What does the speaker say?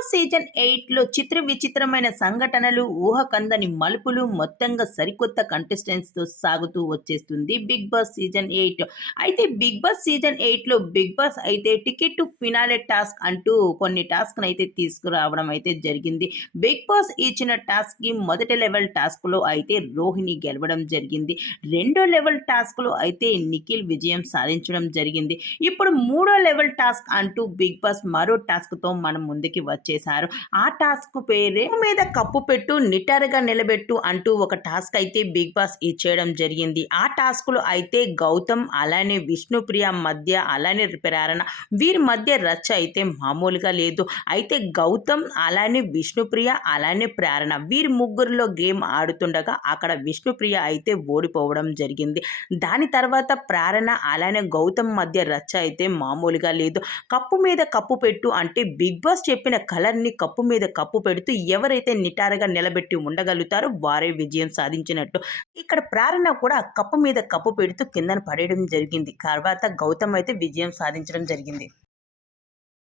Boss season 8లో చిత్ర విచిత్రమైన సంఘటనలు, ఊహకందని మలుపులు, మొత్తంగా సరికొత్త కంటెస్టెంట్స్‌తో సాగుతూ వచ్చేస్తుంది 'బిగ్ బాస్ సీజన్ 8'. అయితే 'బిగ్ బాస్ సీజన్ 8'లో బిగ్ బాస్ అయితే టికెట్ టు ఫినాలే టాస్క్ అంటూ కొన్ని టాస్క్‌నైతే తీసుకురావడం అయితే జరిగింది. బిగ్ బాస్ ఇచ్చిన టాస్క్‌కి మొదటి లెవెల్ టాస్క్‌లో అయితే రోహిణి గెలవడం జరిగింది. రెండో లెవెల్ టాస్క్‌లో అయితే నిఖిల్ విజయం సాధించడం జరిగింది. ఇప్పుడు మూడో లెవెల్ టాస్క్ అంటూ బిగ్ బాస్ మరో టాస్క్‌తో మన ముందుకి వచ్చేసారు. ఆ టాస్క్ పేరే మీద కప్పు పెట్టు నిటారుగా నిలబెట్టు అంటూ ఒక టాస్క్ అయితే బిగ్ బాస్ ఇచ్చేయడం జరిగింది. ఆ టాస్క్‌లో అయితే గౌతమ్ అలానే విష్ణుప్రియ మధ్య అలానే ప్రేరణ వీరి మధ్య రచ్చ అయితే మామూలుగా లేదు. అయితే గౌతమ్ అలానే విష్ణుప్రియ అలానే ప్రేరణ వీరి ముగ్గురిలో గేమ్ ఆడుతుండగా అక్కడ విష్ణుప్రియ అయితే ఓడిపోవడం జరిగింది. దాని తర్వాత ప్రేరణ అలానే గౌతమ్ మధ్య రచ్చ అయితే మామూలుగా లేదు. కప్పు మీద కప్పు పెట్టు అంటే బిగ్ బాస్ చెప్పిన కలర్‌ని కప్పు మీద కప్పు పెడుతూ ఎవరైతే నిటారుగా నిలబెట్టి ఉండగలుగుతారో వారే విజయం సాధించినట్టు. ఇక్కడ ప్రేరణ కూడా కప్పు మీద కప్పు పెడుతూ కిందన పడేయడం జరిగింది. తర్వాత గౌతమ్ అయితే విజయం సాధించడం జరిగింది.